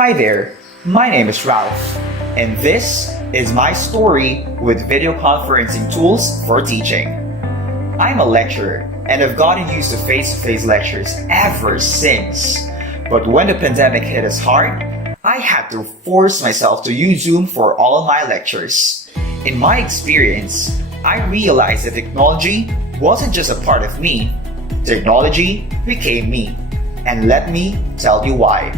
Hi there, my name is Ralph, and this is my story with video conferencing tools for teaching. I'm a lecturer and have gotten used to face-to-face lectures ever since. But when the pandemic hit us hard, I had to force myself to use Zoom for all of my lectures. In my experience, I realized that technology wasn't just a part of me, technology became me. And let me tell you why.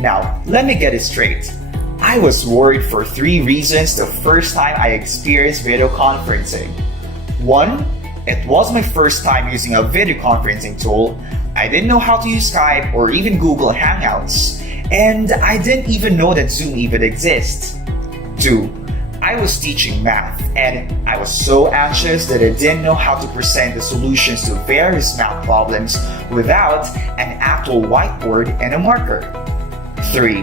Now, let me get it straight. I was worried for 3 reasons the first time I experienced video conferencing. 1, it was my first time using a video conferencing tool. I didn't know how to use Skype or even Google Hangouts, and I didn't even know that Zoom even exists. 2, I was teaching math, and I was so anxious that I didn't know how to present the solutions to various math problems without an actual whiteboard and a marker. 3,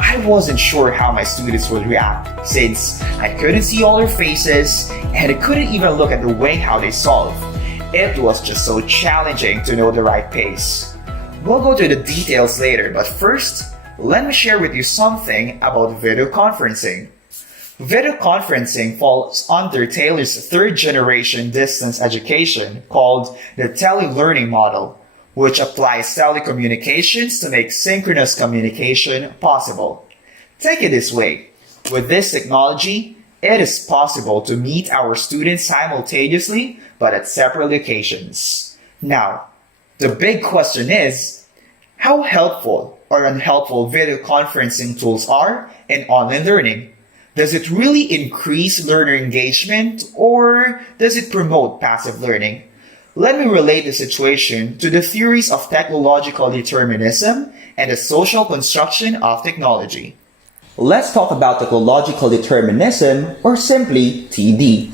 I wasn't sure how my students would react since I couldn't see all their faces and I couldn't even look at the way how they solve. It was just so challenging to know the right pace. We'll go to the details later, but first, let me share with you something about video conferencing. Video conferencing falls under Taylor's 3rd generation distance education called the telelearning model, which applies telecommunications to make synchronous communication possible. Take it this way. With this technology, it is possible to meet our students simultaneously but at separate locations. Now, the big question is, how helpful or unhelpful video conferencing tools are in online learning? Does it really increase learner engagement or does it promote passive learning? Let me relate the situation to the theories of technological determinism and the social construction of technology. Let's talk about technological determinism, or simply TD.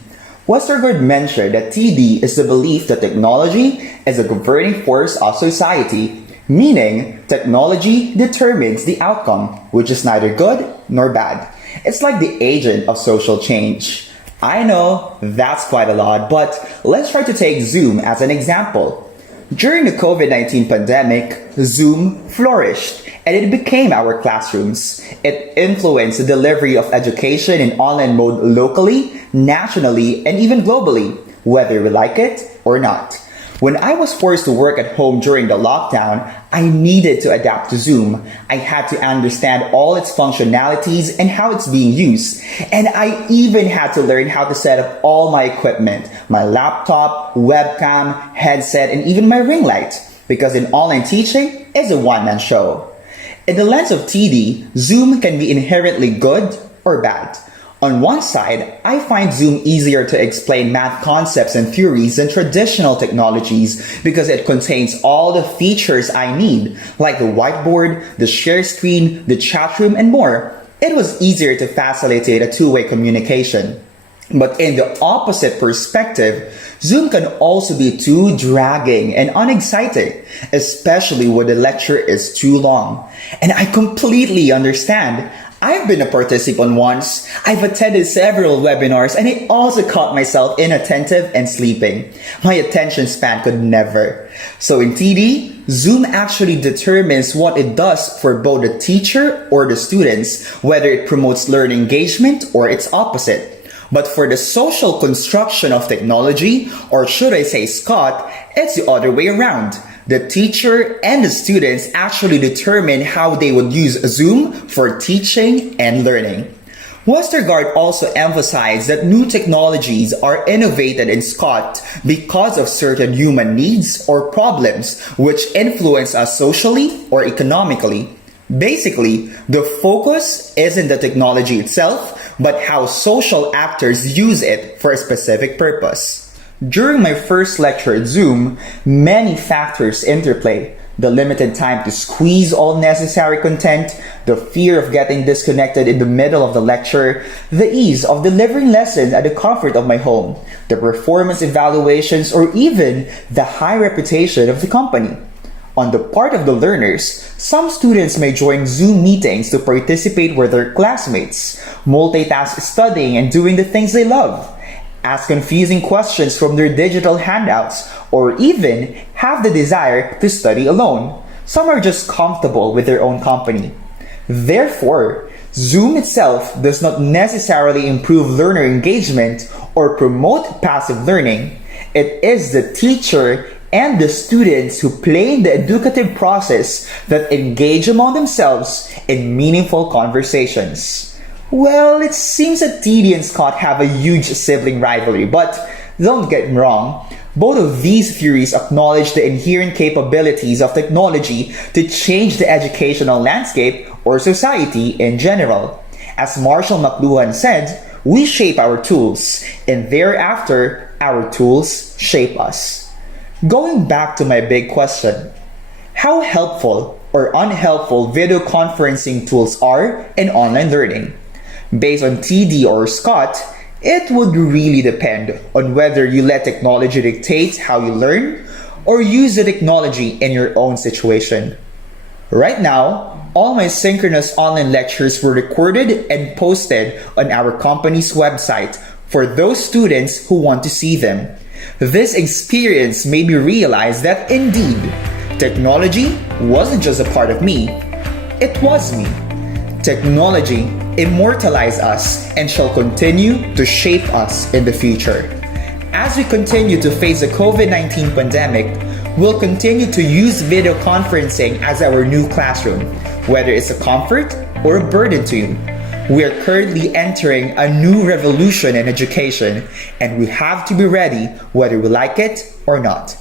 Westergaard mentioned that TD is the belief that technology is a governing force of society, meaning technology determines the outcome, which is neither good nor bad. It's like the agent of social change. I know that's quite a lot, but let's try to take Zoom as an example. During the COVID-19 pandemic, Zoom flourished and it became our classrooms. It influenced the delivery of education in online mode locally, nationally, and even globally, whether we like it or not. When I was forced to work at home during the lockdown, I needed to adapt to Zoom. I had to understand all its functionalities and how it's being used. And I even had to learn how to set up all my equipment, my laptop, webcam, headset, and even my ring light. Because in online teaching, it's a one-man show. In the lens of TD, Zoom can be inherently good or bad. On one side, I find Zoom easier to explain math concepts and theories than traditional technologies because it contains all the features I need, like the whiteboard, the share screen, the chat room, and more. It was easier to facilitate a two-way communication. But in the opposite perspective, Zoom can also be too dragging and unexciting, especially when the lecture is too long. And I completely understand. I've been a participant once. I've attended several webinars and I also caught myself inattentive and sleeping. My attention span could never. So in TD, Zoom actually determines what it does for both the teacher or the students, whether it promotes learning engagement or its opposite. But for the social construction of technology, or should I say Scot, it's the other way around. The teacher and the students actually determine how they would use Zoom for teaching and learning. Westergaard also emphasized that new technologies are innovated in Scot because of certain human needs or problems which influence us socially or economically. Basically, the focus isn't the technology itself, but how social actors use it for a specific purpose. During my first lecture at Zoom, many factors interplay. The limited time to squeeze all necessary content, the fear of getting disconnected in the middle of the lecture, the ease of delivering lessons at the comfort of my home, the performance evaluations, or even the high reputation of the company. On the part of the learners, some students may join Zoom meetings to participate with their classmates, multitask studying and doing the things they love, ask confusing questions from their digital handouts, or even have the desire to study alone. Some are just comfortable with their own company. Therefore, Zoom itself does not necessarily improve learner engagement or promote passive learning. It is the teacher and the students who play in the educative process that engage among themselves in meaningful conversations. Well, it seems that TD and Scott have a huge sibling rivalry, but don't get me wrong, both of these theories acknowledge the inherent capabilities of technology to change the educational landscape or society in general. As Marshall McLuhan said, we shape our tools, and thereafter, our tools shape us. Going back to my big question, how helpful or unhelpful video conferencing tools are in online learning? Based on TD or Scott, it would really depend on whether you let technology dictate how you learn or use the technology in your own situation. Right now, all my synchronous online lectures were recorded and posted on our company's website for those students who want to see them. This experience made me realize that indeed, technology wasn't just a part of me, it was me. Technology immortalized us and shall continue to shape us in the future. As we continue to face the COVID-19 pandemic, we'll continue to use video conferencing as our new classroom, whether it's a comfort or a burden to you. We are currently entering a new revolution in education, and we have to be ready whether we like it or not.